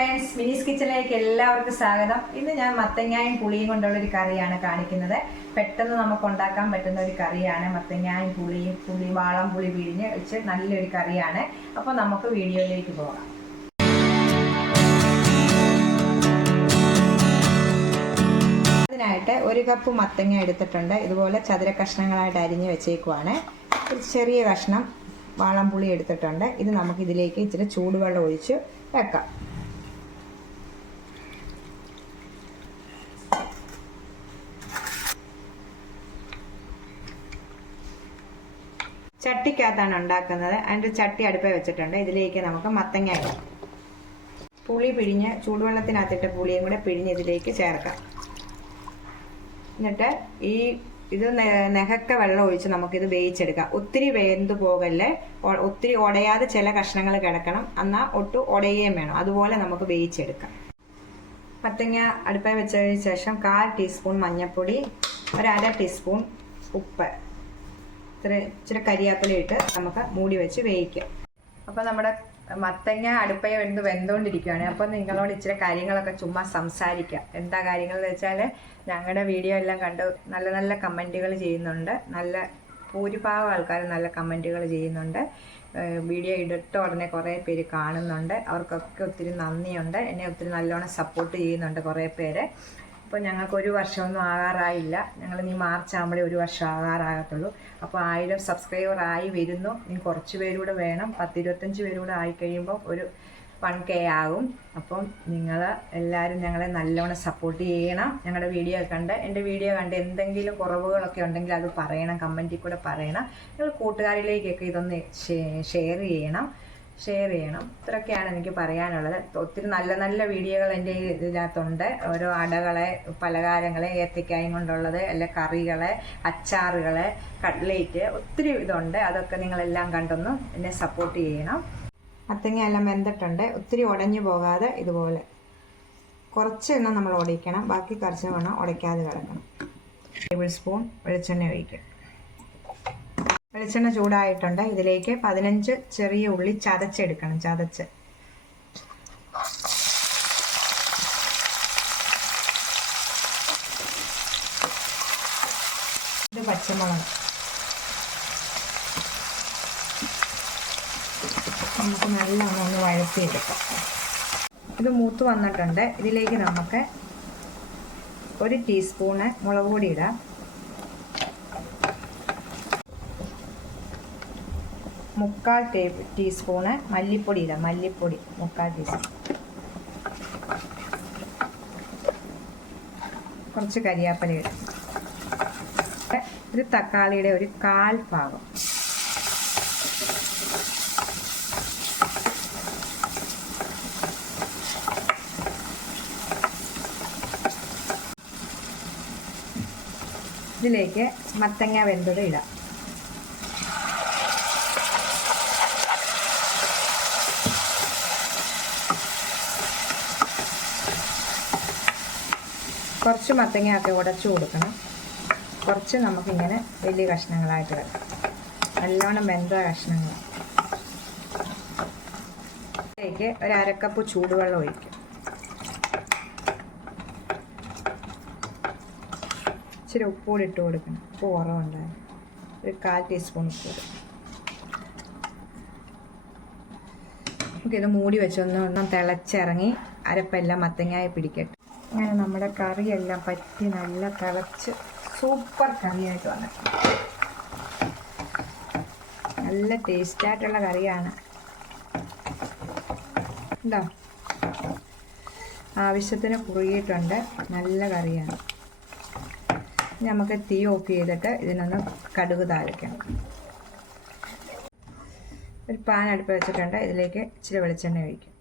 Friends മിനിസ് കിച്ചണിലേക്ക് എല്ലാവർക്കും സ്വാഗതം. ഇന്ന് ഞാൻ മത്തങ്ങായും പുളിയും കൊണ്ടുള്ള ഒരു കറിയാണ് കാണിക്കുന്നത്. പെട്ടെന്ന് നമുക്ക് ഉണ്ടാക്കാൻ പറ്റുന്ന ഒരു കറിയാണ്. മത്തങ്ങായും പുളിയും പുളി വാളം പുളി പിഴിഞ്ഞ് വെച്ച് നല്ലൊരു കറിയാണ്. അപ്പോൾ നമുക്ക് വീഡിയോയിലേക്ക് പോകാം. അതിനായിട്ട് ഒരു കപ്പ് മത്തങ്ങ എടുത്തിട്ടുണ്ട്. ഇതുപോലെ ചതുര കഷ്ണങ്ങളായിട്ട് അരിഞ്ഞ് വെച്ചേക്കുവാണ്. ഒരു ചെറിയ കഷ്ണം വാളം പുളി എടുത്തിട്ടുണ്ട്. ഇത് നമുക്ക് ഇതിലേക്ക് ഇച്ചിരി ചൂടുവെള്ളം ഒഴിച്ച് വെക്കാം. ചട്ടിക്കകത്താണ് ഉണ്ടാക്കുന്നത്. അതിന്റെ ചട്ടി അടുപ്പേ വെച്ചിട്ടുണ്ട്. ഇതിലേക്ക് നമുക്ക് മത്തങ്ങ ഇടാം. പുളി പിഴിഞ്ഞ് ചൂടുവെള്ളത്തിനകത്തിട്ട പുളിയും കൂടെ പിഴിഞ്ഞ് ഇതിലേക്ക് ചേർക്കാം. എന്നിട്ട് ഈ ഇത് നെഹക്ക വെള്ളം ഒഴിച്ച് നമുക്കിത് വേവിച്ചെടുക്കാം. ഒത്തിരി വേന്ത് പോകല്ലേ? ഒത്തിരി ഉടയാതെ ചില കഷ്ണങ്ങൾ കിടക്കണം. എന്നാൽ ഒട്ടും ഉടയുകയും വേണം. അതുപോലെ നമുക്ക് വേവിച്ചെടുക്കാം. മത്തങ്ങ അടുപ്പേ വെച്ചതിന് ശേഷം കാൽ ടീസ്പൂൺ മഞ്ഞൾപ്പൊടി ഒരു അര ടീസ്പൂൺ ഉപ്പ്. ഇത്ര ഇച്ചിരി കരിയാപ്പില ഇട്ട് നമുക്ക് മൂടി വെച്ച് വേവിക്കാം. അപ്പോൾ നമ്മുടെ മത്തങ്ങ അടുപ്പയ വെന്ത് വെന്തുകൊണ്ടിരിക്കുകയാണ് അപ്പോൾ നിങ്ങളോട് ഇച്ചിരി കാര്യങ്ങളൊക്കെ ചുമ്മാ സംസാരിക്കാം. എന്താ കാര്യങ്ങൾ എന്ന് വെച്ചാൽ ഞങ്ങളുടെ വീഡിയോ എല്ലാം കണ്ട് നല്ല നല്ല കമന്റുകൾ ചെയ്യുന്നുണ്ട്. നല്ല ഭൂരിഭാഗം ആൾക്കാർ നല്ല കമന്റുകൾ ചെയ്യുന്നുണ്ട്. വീഡിയോ ഇടിട്ട ഉടനെ കുറേ പേര് കാണുന്നുണ്ട്. അവർക്കൊക്കെ ഒത്തിരി നന്ദിയുണ്ട്. എന്നെ ഒത്തിരി നല്ലോണം സപ്പോർട്ട് ചെയ്യുന്നുണ്ട് കുറേ പേര്. അപ്പോൾ ഞങ്ങൾക്ക് ഒരു വർഷമൊന്നും ആകാറായില്ല. ഞങ്ങൾ ഇനി മാർച്ച് ആകുമ്പോഴേ ഒരു വർഷം ആകാറാകത്തുള്ളൂ. അപ്പോൾ ആയിരം സബ്സ്ക്രൈബർ ആയി വരുന്നു. ഇനി കുറച്ച് പേരൂടെ വേണം. പത്തിരുപത്തഞ്ച് പേരൂടെ ആയി കഴിയുമ്പോൾ ഒരു വൺ കെ ആകും. അപ്പം നിങ്ങൾ എല്ലാവരും ഞങ്ങളെ നല്ലോണം സപ്പോർട്ട് ചെയ്യണം. ഞങ്ങളുടെ വീഡിയോ കണ്ട് എന്റെ വീഡിയോ കണ്ട് എന്തെങ്കിലും കുറവുകളൊക്കെ ഉണ്ടെങ്കിൽ അത് പറയണം. കമന്റിൽ കൂടെ പറയണം. നിങ്ങൾ കൂട്ടുകാരിലേക്കൊക്കെ ഇതൊന്ന് ഷെയർ ചെയ്യണം. ഷെയർ ചെയ്യണം. ഇത്രയൊക്കെയാണ് എനിക്ക് പറയാനുള്ളത്. ഒത്തിരി നല്ല നല്ല വീഡിയോകൾ എന്റെ ഇതിനകത്തുണ്ട്. ഓരോ അടകളെ പലഹാരങ്ങളെ ഏത്തക്കായും കൊണ്ടുള്ളത് അല്ലെ കറികളെ അച്ചാറുകളെ കട്ട്ലേറ്റ് ഒത്തിരി ഇതുണ്ട്. അതൊക്കെ നിങ്ങളെല്ലാം കണ്ടൊന്ന് എന്നെ സപ്പോർട്ട് ചെയ്യണം. മത്തങ്ങ എല്ലാം വെന്തിട്ടുണ്ട്. ഒത്തിരി ഉടഞ്ഞു പോകാതെ ഇതുപോലെ. കുറച്ച് എണ്ണം നമ്മൾ ഉടയ്ക്കണം ബാക്കി കുറച്ച് വേണം ഉടയ്ക്കാതെ കിടക്കണം. ടേബിൾ സ്പൂൺ വെളിച്ചെണ്ണ ഒഴിക്കുക. വെളിച്ചെണ്ണ ചൂടായിട്ടുണ്ട്. ഇതിലേക്ക് പതിനഞ്ച് ചെറിയ ഉള്ളി ചതച്ചെടുക്കണം. ചതച്ച്. ഇത് പച്ചമുളക്. നമുക്ക് നല്ലോണം ഒന്ന് വഴത്തിയെടുക്കാം ഇത് മൂത്ത് വന്നിട്ടുണ്ട്. ഇതിലേക്ക് നമുക്ക് ഒരു ടീസ്പൂണ് മുളക് പൊടി ഇടാം. മുക്കാൽ ടേബിൾ ടീസ്പൂണ് മല്ലിപ്പൊടി ഇടാം. മല്ലിപ്പൊടി മുക്കാൽ ടീസ്പൂൺ. കുറച്ച് കരിയാപ്പല ഇടാം. ഒരു തക്കാളിയുടെ ഒരു കാൽ ഭാഗം. ഇതിലേക്ക് മത്തങ്ങ വെന്തത് ഇടാം. കുറച്ച് മത്തങ്ങയൊക്കെ ഉടച്ചു കൊടുക്കണം. കുറച്ച് നമുക്കിങ്ങനെ വലിയ കഷ്ണങ്ങളായിട്ട് കിടക്കും നല്ലോണം വെന്ത കഷ്ണങ്ങൾ. ഇതിലേക്ക് ഒരു അരക്കപ്പ് ചൂടുവെള്ളം ഒഴിക്കും. ഇച്ചിരി ഉപ്പുകൂടി ഇട്ട് കൊടുക്കണം. ഉപ്പ് കുറവുണ്ടായി ഒരു കാൽ ടീസ്പൂൺ ഉപ്പ് നമുക്കിത് മൂടി വെച്ചൊന്ന് ഒന്ന് തിളച്ചിറങ്ങി അരപ്പെല്ലാം മത്തങ്ങായി പിടിക്കട്ടെ. അങ്ങനെ നമ്മുടെ കറിയെല്ലാം പറ്റി നല്ല തിളച്ച് സൂപ്പർ കറിയായിട്ട് വന്നിട്ടുണ്ട്. നല്ല ടേസ്റ്റായിട്ടുള്ള കറിയാണ്. ഉണ്ടോ ആവശ്യത്തിന് കുറുകിയിട്ടുണ്ട്. നല്ല കറിയാണ്. നമുക്ക് തീ ഓഫ് ചെയ്തിട്ട് ഇതിനൊന്ന് കടുക് താളിക്കണം. ഒരു പാൻ അടുപ്പ് വെച്ചിട്ടുണ്ട്. ഇതിലേക്ക് ഇച്ചിരി വെളിച്ചെണ്ണ ഒഴിക്കും.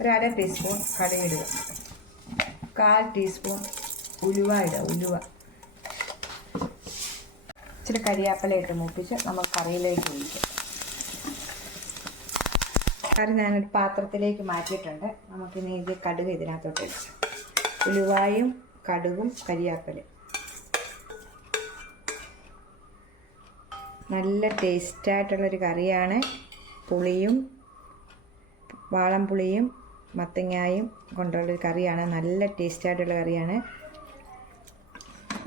ഒരു അര ടീസ്പൂൺ ഇടുക കാൽ ടീസ്പൂൺ ഉലുവ ഇടുക ഉലുവ. ഇച്ചിരി കരിയാപ്പല ഇട്ട് മൂപ്പിച്ച് നമ്മൾ കറിയിലേക്ക് ഒഴിക്കും കറി ഞാനൊരു പാത്രത്തിലേക്ക് മാറ്റിയിട്ടുണ്ട്. നമുക്കിനി ഇത് കടുക് ഇതിനകത്തോട്ട് ഇടാം. ഉലുവായും കടുകും കരിയാപ്പലയും. നല്ല ടേസ്റ്റായിട്ടുള്ളൊരു കറിയാണ്. പുളിയും വാളംപുളിയും മത്തങ്ങായും കൊണ്ടുള്ളൊരു കറിയാണ്. നല്ല ടേസ്റ്റായിട്ടുള്ള കറിയാണ്.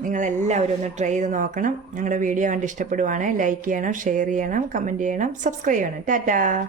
നിങ്ങളെല്ലാവരും ഒന്ന് ട്രൈ ചെയ്ത് നോക്കണം. ഞങ്ങളുടെ വീഡിയോ കണ്ട് ഇഷ്ടപ്പെടുവാണെങ്കിൽ ലൈക്ക് ചെയ്യണം ഷെയർ ചെയ്യണം കമന്റ് ചെയ്യണം സബ്സ്ക്രൈബ് ചെയ്യണം. ടാറ്റാ!